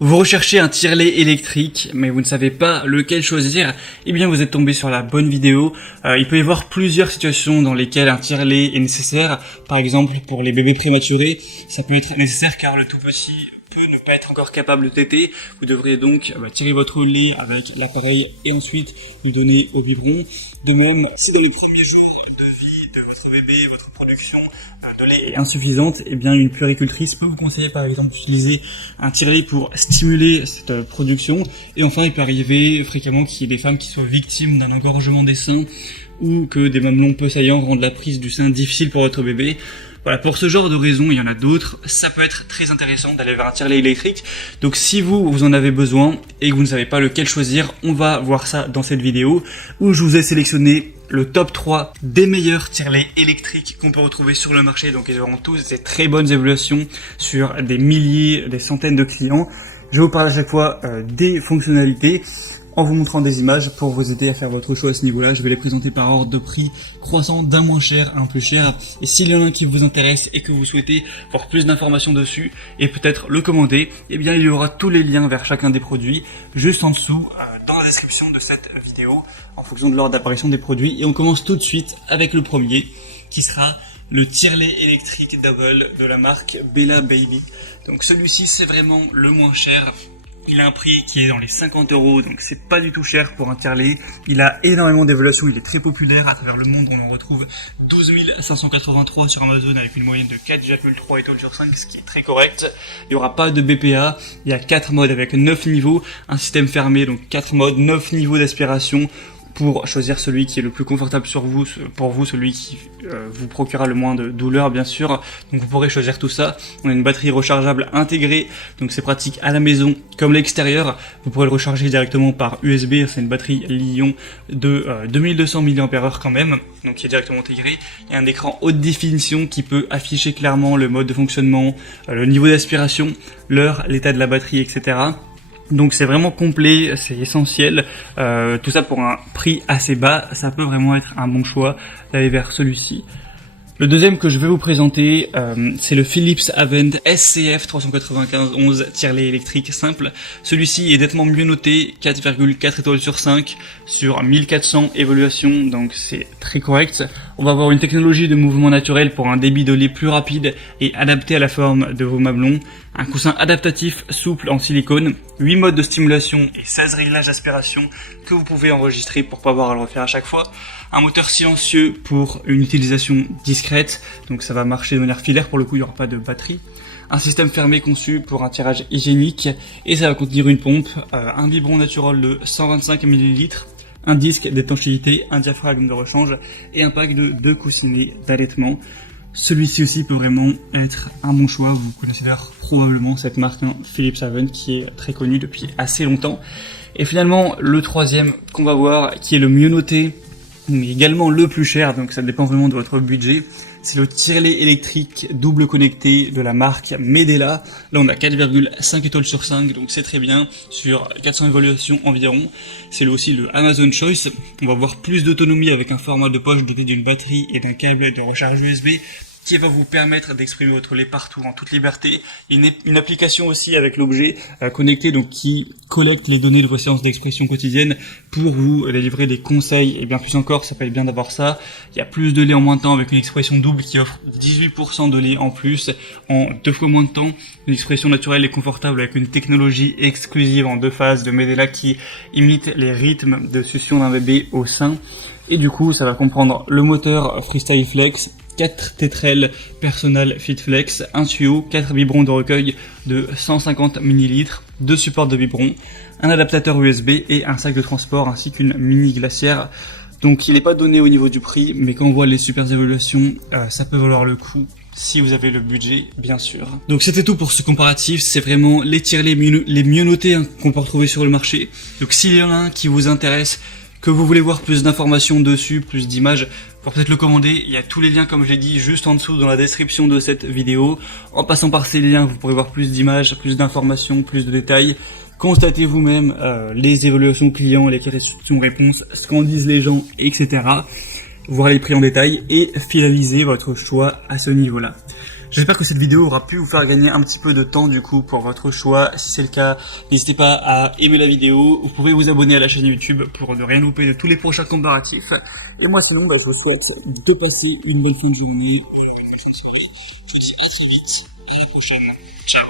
Vous recherchez un tire-lait électrique, mais vous ne savez pas lequel choisir, eh bien vous êtes tombé sur la bonne vidéo. Il peut y avoir plusieurs situations dans lesquelles un tire-lait est nécessaire. Par exemple, pour les bébés prématurés, ça peut être nécessaire car le tout petit peut ne pas être encore capable de téter. Vous devrez donc tirer votre lait avec l'appareil et ensuite le donner au biberon. De même, si dans les premiers jours de vie de votre bébé, votre production de lait est insuffisante, eh bien une puéricultrice peut vous conseiller par exemple d'utiliser un tire-lait pour stimuler cette production. Et enfin, il peut arriver fréquemment qu'il y ait des femmes qui soient victimes d'un engorgement des seins ou que des mamelons peu saillants rendent la prise du sein difficile pour votre bébé. Voilà, pour ce genre de raisons, il y en a d'autres, ça peut être très intéressant d'aller vers un tire-lait électrique. Donc si vous en avez besoin et que vous ne savez pas lequel choisir, on va voir ça dans cette vidéo où je vous ai sélectionné le top 3 des meilleurs tire-lait électriques qu'on peut retrouver sur le marché. Donc ils auront tous des très bonnes évaluations sur des milliers, des centaines de clients. Je vais vous parler à chaque fois des fonctionnalités en vous montrant des images pour vous aider à faire votre choix à ce niveau-là. Je vais les présenter par ordre de prix croissant d'un moins cher à un plus cher. Et s'il y en a un qui vous intéresse et que vous souhaitez voir plus d'informations dessus et peut-être le commander, eh bien il y aura tous les liens vers chacun des produits juste en dessous dans la description de cette vidéo en fonction de l'ordre d'apparition des produits. Et on commence tout de suite avec le premier qui sera le tire-lait électrique double de la marque Bella Baby. Donc celui-ci c'est vraiment le moins cher. Il a un prix qui est dans les 50 €, donc c'est pas du tout cher pour un tire-lait. Il a énormément d'évaluations, il est très populaire à travers le monde. On en retrouve 12 583 sur Amazon avec une moyenne de 4,3 étoiles sur 5, ce qui est très correct. Il n'y aura pas de BPA, il y a 4 modes avec 9 niveaux, un système fermé, donc 4 modes, 9 niveaux d'aspiration pour choisir celui qui est le plus confortable pour vous, celui qui vous procurera le moins de douleur bien sûr. Donc vous pourrez choisir tout ça. On a une batterie rechargeable intégrée, donc c'est pratique à la maison comme l'extérieur. Vous pourrez le recharger directement par USB, c'est une batterie Li-ion de 2200 mAh quand même, donc qui est directement intégré. Il y a un écran haute définition qui peut afficher clairement le mode de fonctionnement, le niveau d'aspiration, l'heure, l'état de la batterie, etc. Donc c'est vraiment complet, c'est essentiel, tout ça pour un prix assez bas, ça peut vraiment être un bon choix d'aller vers celui-ci. Le deuxième que je vais vous présenter, c'est le Philips Avent SCF 395/11 tire-lait électrique simple. Celui-ci est nettement mieux noté, 4,4 étoiles sur 5 sur 1400 évaluations, donc c'est très correct. On va avoir une technologie de mouvement naturel pour un débit de lait plus rapide et adapté à la forme de vos mamelons, un coussin adaptatif souple en silicone, 8 modes de stimulation et 16 réglages d'aspiration que vous pouvez enregistrer pour pas avoir à le refaire à chaque fois, un moteur silencieux pour une utilisation discrète, donc ça va marcher de manière filaire, pour le coup il n'y aura pas de batterie, un système fermé conçu pour un tirage hygiénique et ça va contenir une pompe, un biberon naturel de 125 ml, un disque d'étanchéité, un diaphragme de rechange et un pack de 2 coussinets d'allaitement. Celui-ci aussi peut vraiment être un bon choix. Vous connaissez d'ailleurs probablement cette marque, Philips Avent, qui est très connue depuis assez longtemps. Et finalement, le troisième qu'on va voir, qui est le mieux noté, mais également le plus cher, donc ça dépend vraiment de votre budget, c'est le tire-lait électrique double connecté de la marque Medela. Là on a 4,5 étoiles sur 5, donc c'est très bien, sur 400 évaluations environ. C'est aussi le Amazon Choice. On va avoir plus d'autonomie avec un format de poche doté d'une batterie et d'un câble de recharge USB qui va vous permettre d'exprimer votre lait partout en toute liberté. Une application aussi avec l'objet connecté, donc qui collecte les données de vos séances d'expression quotidienne pour vous délivrer des conseils et bien plus encore. Ça peut être bien d'avoir ça. Il y a plus de lait en moins de temps avec une expression double qui offre 18% de lait en plus en 2 fois moins de temps. Une expression naturelle et confortable avec une technologie exclusive en 2 phases de Medela qui imite les rythmes de succion d'un bébé au sein. Et du coup, ça va comprendre le moteur Freestyle Flex, 4 tétrelles Personal Fit Flex, un tuyau, 4 biberons de recueil de 150 ml, 2 supports de biberons, un adaptateur USB et un sac de transport ainsi qu'une mini glacière. Donc il n'est pas donné au niveau du prix, mais quand on voit les super évaluations, ça peut valoir le coup si vous avez le budget, bien sûr. Donc c'était tout pour ce comparatif, c'est vraiment les tire-lait les mieux notés qu'on peut retrouver sur le marché. Donc s'il y en a un qui vous intéresse, que vous voulez voir plus d'informations dessus, plus d'images, pour peut-être le commander, il y a tous les liens comme je l'ai dit juste en dessous dans la description de cette vidéo. En passant par ces liens, vous pourrez voir plus d'images, plus d'informations, plus de détails. Constatez vous-même les évaluations clients, les questions-réponses, ce qu'en disent les gens, etc. Voir les prix en détail et finaliser votre choix à ce niveau-là. J'espère que cette vidéo aura pu vous faire gagner un petit peu de temps du coup pour votre choix. Si c'est le cas, n'hésitez pas à aimer la vidéo. Vous pouvez vous abonner à la chaîne YouTube pour ne rien louper de tous les prochains comparatifs. Et moi sinon, je vous souhaite de passer une bonne fin de journée. Je vous dis à très vite. À la prochaine. Ciao.